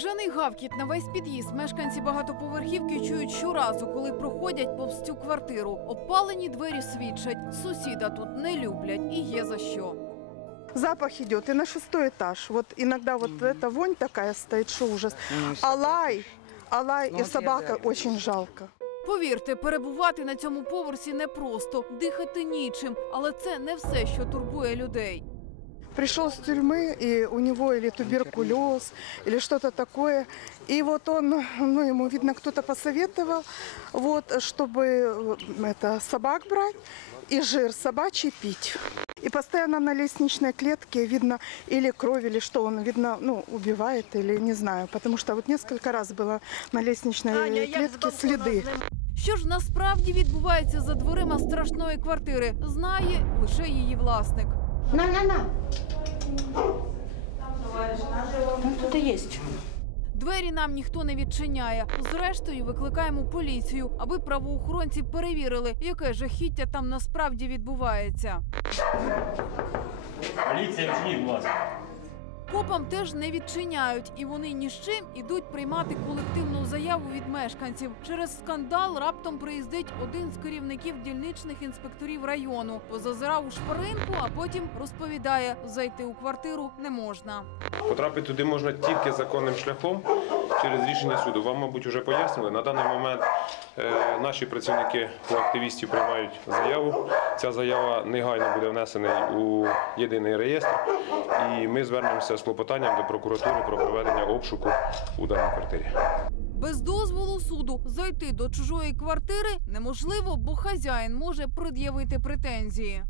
Скажений гавкіт на весь під'їзд мешканці багатоповерхівки чують щоразу, коли проходять повз цю квартиру. Обпалені двері свідчать, сусіда тут не люблять і є за що. Запах идет и на шестой этаж. Вот иногда вот эта вонь такая стоит, что ужас. А лай, а лай Ну, и собака да. очень жалко. Повірте, перебувати на цьому поверсі непросто, дихати нічим, але це не все, що турбує людей Пришел с тюрьмы, и у него или туберкулез, или что-то такое. И вот он, ну, ему, видно, кто-то посоветовал, вот, чтобы э, это, собак брать и жир собачий пить. И постоянно на лестничной клетке видно или кровь, или что он, видно, ну, убивает, или не знаю. Потому что вот несколько раз было на лестничной клетке следы. Що ж насправді відбувається за дверима страшної квартири, знає лише її власник. На, на, на. Ну, тут і є. Двері нам ніхто не відчиняє. Зрештою, викликаємо поліцію, аби правоохоронці перевірили, яке жахіття там насправді відбувається. Поліція вчиніть, будь ласка. Копам теж не відчиняють, і вони ні з чим ідуть приймати колективну заяву від мешканців. Через скандал раптом приїздить один з керівників дільничних інспекторів району. Позазирав у шпаринку, а потім розповідає, зайти у квартиру не можна. Потрапити туди можна тільки законним шляхом через рішення суду. Вам, мабуть, вже пояснили. На даний момент е, наші працівники у активістів приймають заяву. Ця заява негайно буде внесена у єдиний реєстр, і ми звернемося з клопотанням до прокуратури про проведення обшуку у даній квартирі. Без дозволу суду зайти до чужої квартири неможливо, бо хазяїн може пред'явити претензії.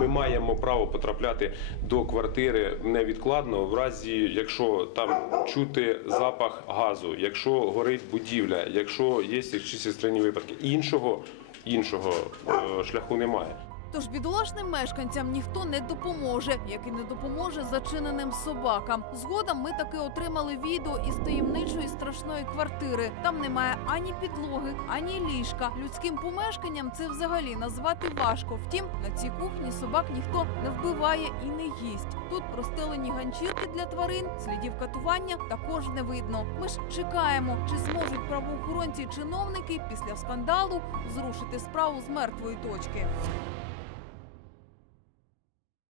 Ми маємо право потрапляти до квартири невідкладно, в разі якщо там чути запах газу, якщо горить будівля, якщо є якісь странні випадки. Іншого іншого е, шляху немає. Тож бідолашним мешканцям ніхто не допоможе, як і не допоможе зачиненим собакам. Згодом ми таки отримали відео із таємничої страшної квартири. Там немає ані підлоги, ані ліжка. Людським помешканням це взагалі назвати важко. Втім, на цій кухні собак ніхто не вбиває і не їсть. Тут простелені ганчірки для тварин, слідів катування також не видно. Ми ж чекаємо, чи зможуть правоохоронці чиновники після скандалу зрушити справу з мертвої точки.